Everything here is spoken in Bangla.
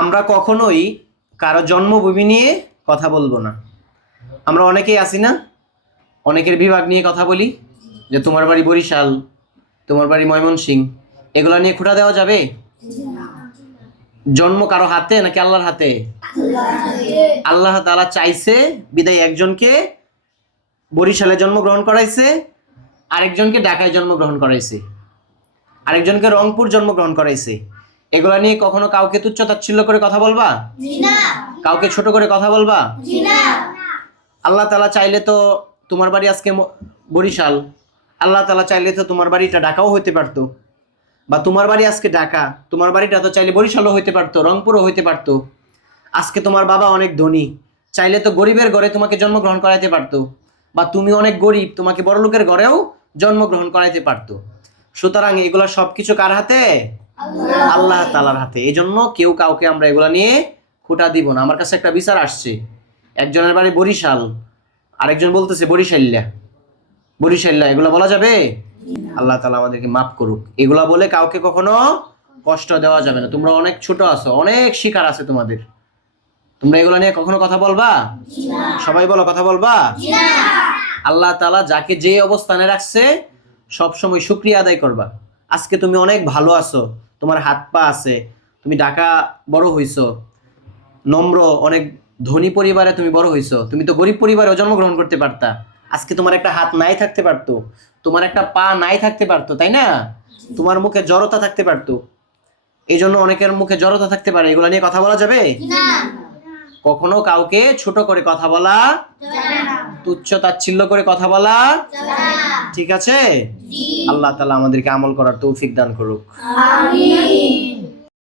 আমরা কখনোই কারো জন্মভূমি নিয়ে কথা বলবো না। আমরা অনেকেই আছি না, অনেকের বিভাগ নিয়ে কথা বলি, যে তোমার বাড়ি বরিশাল, তোমার বাড়ি ময়মনসিংহ, এগুলা নিয়ে খোঁটা দেওয়া যাবে? জন্ম কারো হাতে নাকি আল্লাহর হাতে? আল্লাহ তাআলা চাইছে বিদায় একজনকে বরিশালে জন্মগ্রহণ করাইছে, আরেকজনকে ঢাকায় জন্মগ্রহণ করাইছে, আরেকজনকে রংপুর জন্মগ্রহণ করাইছে। এগুলা নিয়ে কখনো কাউকে তুচ্ছ তাচ্ছিল্য করে কথা বলবা? কাউকে ছোট করে কথা বলবা? আল্লাহ তাআলা চাইলে তো তোমার বাড়ি আজকে বরিশাল, আল্লাহ তাআলা চাইলে তো তোমার বাড়িটা ঢাকাও হইতে পারতো, বা তোমার বাড়ি আজকে ঢাকা, তোমার বাড়িটা তো চাইলে বরিশালও হইতে পারতো, রংপুরও হইতে পারতো। আজকে তোমার বাবা অনেক ধনী, চাইলে তো গরিবের ঘরে তোমাকে জন্মগ্রহণ করাইতে পারতো, বা তুমি অনেক গরিব, তোমাকে বড়লোকের ঘরেও জন্মগ্রহণ করাইতে পারতো। সুতরাং এগুলা সবকিছু কার হাতে? আল্লাহ তাআলার হাতে। এই জন্য কেউ কাউকে আমরা এগুলা নিয়ে খোঁটা দিব না। আমার কাছে একটা বিচার আসছে, একজনের বাড়ি বরিশাল, আরেকজন বলতেছে বরিশাল্লা, বরিশাল্লা, এগুলা বলা যাবে? আল্লাহ তাআলা আমাদেরকে মাফ করুক। এগুলা বলে কাউকে কখনো কষ্ট দেওয়া যাবে না। তোমরা অনেক ছোট আছো, অনেক শিকার আছে তোমাদের, তোমরা এগুলা নিয়ে কখনো কথা বলবা? সবাই বলো, কথা বলবা? আল্লাহ তাআলা যাকে যে অবস্থানে রাখছে সবসময় শুকরিয়া আদায় করবা। আজকে তুমি অনেক ভালো আছো, তোমার হাত পা আছে, তুমি ঢাকা বড় হইছো, নম্র অনেক ধনী পরিবারে তুমি বড় হইছো, তুমি তো গরিব পরিবারেও জন্মগ্রহণ করতে পারতা। আজকে তোমার একটা হাত নাই থাকতে পারতো, তোমার একটা পা নাই থাকতে পারতো, তাই না? তোমার মুখে জড়তা থাকতে পারতো। এই জন্য অনেকের মুখে জড়তা থাকতে পারে, এগুলো নিয়ে কথা বলা যাবে? কখনো কাউকে ছোট করে কথা বলা, তুচ্ছ তাচ্ছিল্য করে কথা বলা ঠিক আছে? আল্লাহ তাআলা আমাদেরকে আমল করার তৌফিক দান করুক। আমিন।